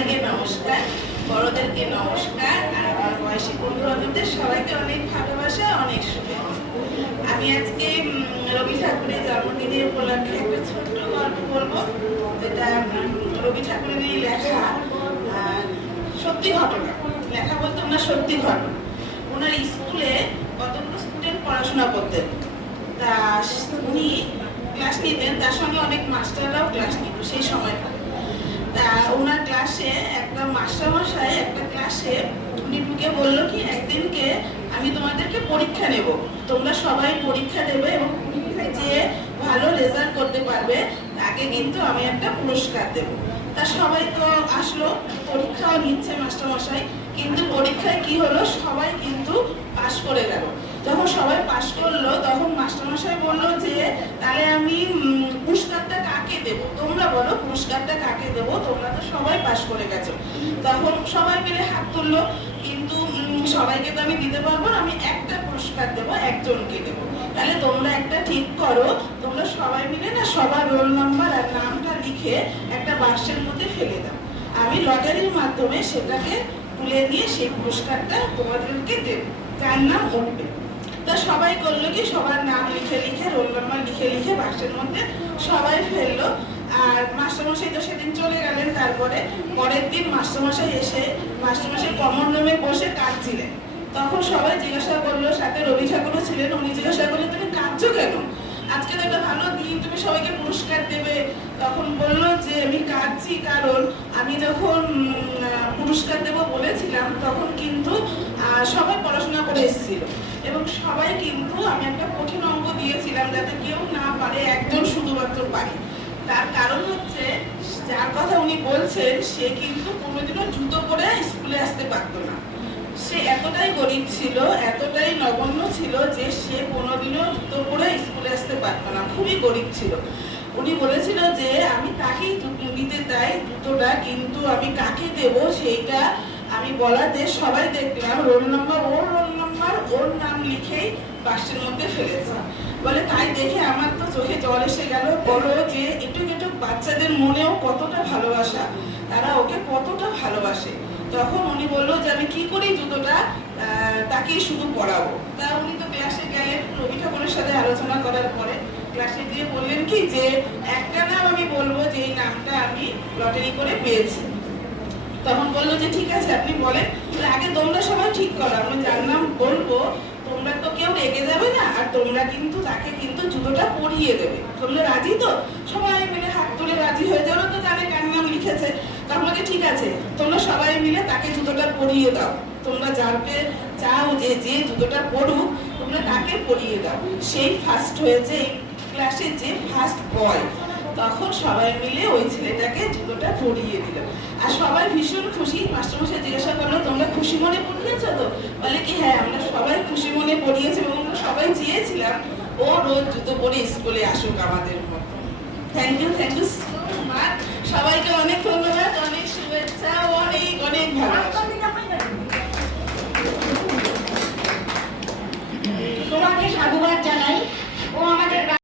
সবাইকে নমস্কার, বড়দেরকে নমস্কার, আর আমার বয়সী বন্ধু বান্ধবদের সবাইকে অনেক ভালোবাসা, অনেক শুভেচ্ছা। আমি আজকে রবি ঠাকুরের জন্মদিনের উপলক্ষে একটা ছোট্ট গল্প বলব, যেটা রবি ঠাকুরের লেখা সত্যি ঘটনা। লেখা বলতে ওনার সত্যি ঘটনা। ওনার স্কুলে কতগুলো স্টুডেন্ট পড়াশোনা করতেন? তা উনি ক্লাস নিতেন, তার সঙ্গে অনেক মাস্টাররাও ক্লাস নিতেন। ক্লাসে একটা মাস্টারমশাই একটা ক্লাসে উনি ঢুকে বলল কি, একদিনকে আমি তোমাদেরকে পরীক্ষা নেব। তোমরা সবাই পরীক্ষা দেবে এবং পরীক্ষায় যে ভালো রেজাল্ট করতে পারবে, তাকে কিন্তু আমি একটা পুরস্কার দেব। তা সবাই তো আসলো, পরীক্ষাও নিচ্ছে মাস্টারমশাই, কিন্তু পরীক্ষায় কি হলো, সবাই কিন্তু পাশ করে গেল। যখন সবাই পাশ করল, তখন মাস্টারমশাই বলল যে, তাহলে আমি উম, পুরস্কারটা কাকে দেবো তোমরা বলো পুরস্কারটা কাকে দেবো, তোমরা তো সবাই পাশ করে গেছো। তখন সবাই মিলে হাত তুললো, কিন্তু সবাইকে তো আমি দিতে পারব না, আমি একটা পুরস্কার দেবো, একজনকে দেবো। তাহলে তোমরা একটা ঠিক করো, তোমরা সবাই মিলে না সবার রোল নাম্বার আর নামটা লিখে একটা বাক্সের মধ্যে ফেলে দাও। আমি লটারির মাধ্যমে সেটাকে তুলে নিয়ে সেই পুরস্কারটা তোমাদেরকে দেবো। যার নাম উঠবে তা সবাই করল কি? সবার নাম লিখে লিখে রোল নাম্বার লিখে লিখে বাক্সের মধ্যে সবাই ফেলল। আর মাস্টারমশাই তো সেদিন চলে গেলেন, তারপরে পরের দিন মাস্টারমশাই এসে মাস্টারমশাই কমন রুমে বসে কাঁদছিলেন। তখন সবাই জিজ্ঞাসা করল, সাথে রবি ঠাকুরও ছিলেন? উনি জিজ্ঞাসা করলেন, তুমি কাঁদছো কেন? আজকে তো একটা ভালো দিন, তুমি সবাইকে পুরস্কার দেবে। তখন বলল যে, আমি কাঁদছি কারণ আমি যখন পুরস্কার দেব বলেছিলাম, তখন কিন্তু সবাই পড়াশোনা করে এসেছিল। এবং সবাই কিন্তু আমি একটা কঠিন অঙ্ক দিয়েছিলাম যাতে কেউ না পারে, একজন শুধুমাত্র পারে। তার কারণ হচ্ছে, যার কথা উনি বলছেন, সে কিন্তু কোনোদিনও জুতো পরে স্কুলে আসতে পারতো না। সে এতটাই গরিব ছিল, এতটাই নগণ্য ছিল যে সে কোনোদিনও জুতো পরে স্কুলে আসতে পারতো না। খুবই গরিব ছিল। উনি বলেছিল যে, আমি তাকেই দিতে চাই, জুতোটা কিন্তু আমি কাকে দেব, সেইটা আমি বলাতে সবাই দেখলাম। রোল নম্বর ওর রোল নাম্বার ওর নাম লিখেই বাসের মধ্যে ফেলেছে। বলে, তাই দেখে আমার তো চোখে জল এসে গেল। বলো যে একটু একটু বাচ্চাদের মনেও কতটা ভালোবাসা। তারা ওকে কতটা ভালোবাসে। তখন উনি বলল যে, আমি কি করি জুতোটা? তাকেই শুধু পড়াবো তা উনি তো ক্লাসে গেলেন। রবি ঠাকুরের সাথে আলোচনা করার পরে ক্লাসে গিয়ে বললেন কি যে, একটা নাম আমি বলব যে, এই নামটা আমি লটারি করে পেয়েছি। তখন বলল যে, ঠিক আছে, আপনি বলেন। আগে তোমরা সবাই ঠিক করো আমি যার নাম বলব তোমরা তো কেউ রেগে যাবে না আর তোমরা কিন্তু তাকে কিন্তু জুতোটা পরিয়ে দেবে। তোমরা রাজি তো? সবাই মিলে হাত তুলে রাজি হয়ে যাবে তো জানে কার নাম লিখেছে। তখন ঠিক আছে, তোমরা সবাই মিলে তাকে জুতোটা পরিয়ে দাও। তোমরা যাকে চাও যে যে জুতোটা পড়ুক তোমরা তাকে পরিয়ে দাও। সেই ফার্স্ট হয়েছে এই ক্লাসে যে ফার্স্ট বয় তখন সবাই মিলে ওই ছেলেটাকে জুতোটা পরিয়ে দিল। আর সবাই ভীষণ খুশি। মাস্টারমশাই জিজ্ঞাসা করল, তোমরা খুশি মনে করেছ তো বলে কি হ্যাঁ আমরা সবাই খুশি মনে পড়িয়েছি এবং আমরা সবাই চেয়েছিলাম ও রোজ জুতো পরে স্কুলে আসুক আমাদের মতো। Thank you thank you so much সবাইকে অনেক ধন্যবাদ।